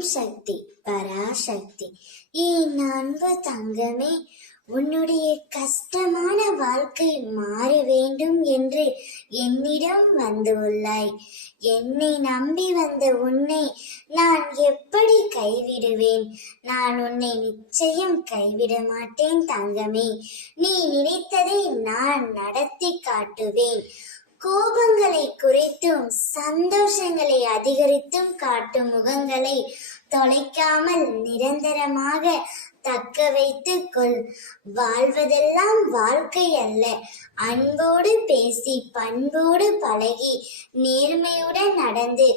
சக்தி பராசக்தி. என் அன்பு தங்கமே, உன்னுடைய கஷ்டமான வாழ்க்கை மாற வேண்டும் என்று என்னிடம் வந்துள்ளாய். என்னை நம்பி வந்த உன்னை நான் எப்படி கைவிடுவேன்? நான் உன்னை நிச்சயம் கைவிட மாட்டேன் தங்கமே. நீ நினைத்ததை நான் நடத்தி காட்டுவேன். கோபங்களை குறைத்தும் சந்தோஷங்களை அதிகரித்தும் காட்டும் முகங்களை தொலைக்காமல் நிரந்தரமாக தக்க வைத்துக் கொள். வாழ்வதெல்லாம் வாழ்க்கை அல்ல. அன்போடு பேசி பண்போடு பழகி நேர்மையுடன் நடந்து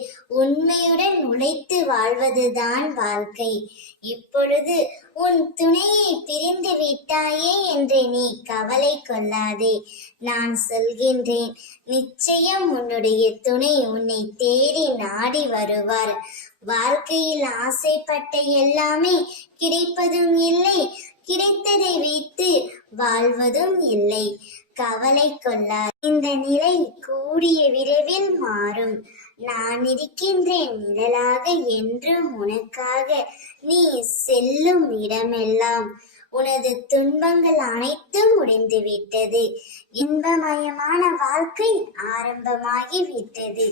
உண்மையுடன் உழைத்து வாழ்வதுதான் வாழ்க்கை. இப்பொழுது உன் துணையை பிரிந்து விட்டாயே என்று நீ கவலை கொள்ளாதே. நான் சொல்கின்றேன், நிச்சயம் உன்னுடைய துணை உன்னை தேடி நாடி வருவார். வாழ்க்கையில் ஆசைப்பட்ட எல்லாமே கிடைப்பதும் இல்லை, கிடைத்ததை வைத்து வாழ்வதும் இல்லை. கவலை கொள்ளார். இந்த நிலை கூடிய விரைவில் மாறும். நான் இருக்கின்றேன் நிழலாக என்றும் உனக்காக. நீ செல்லும் இடமெல்லாம் உனது துன்பங்கள் அனைத்தும் முடிந்துவிட்டது. இன்பமயமான வாழ்க்கை ஆரம்பமாகி விட்டது.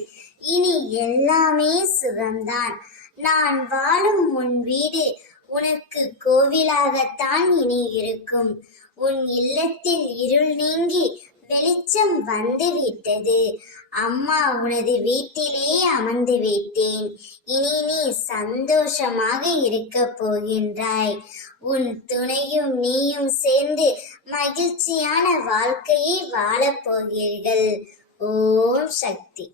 இனி எல்லாமே சுகம்தான். நான் வாழும் உன் வீடு உனக்கு கோவிலாகத்தான் இனி இருக்கும். உன் இல்லத்தில் இருள் நீங்கி வெளிச்சம் வந்து விட்டது. அம்மா உனது வீட்டிலே அமர்ந்து விட்டேன். இனி நீ சந்தோஷமாக இருக்க போகின்றாய். உன் துணையும் நீயும் சேர்ந்து மகிழ்ச்சியான வாழ்க்கையை வாழப் போகிறீர்கள். ஓம் சக்தி.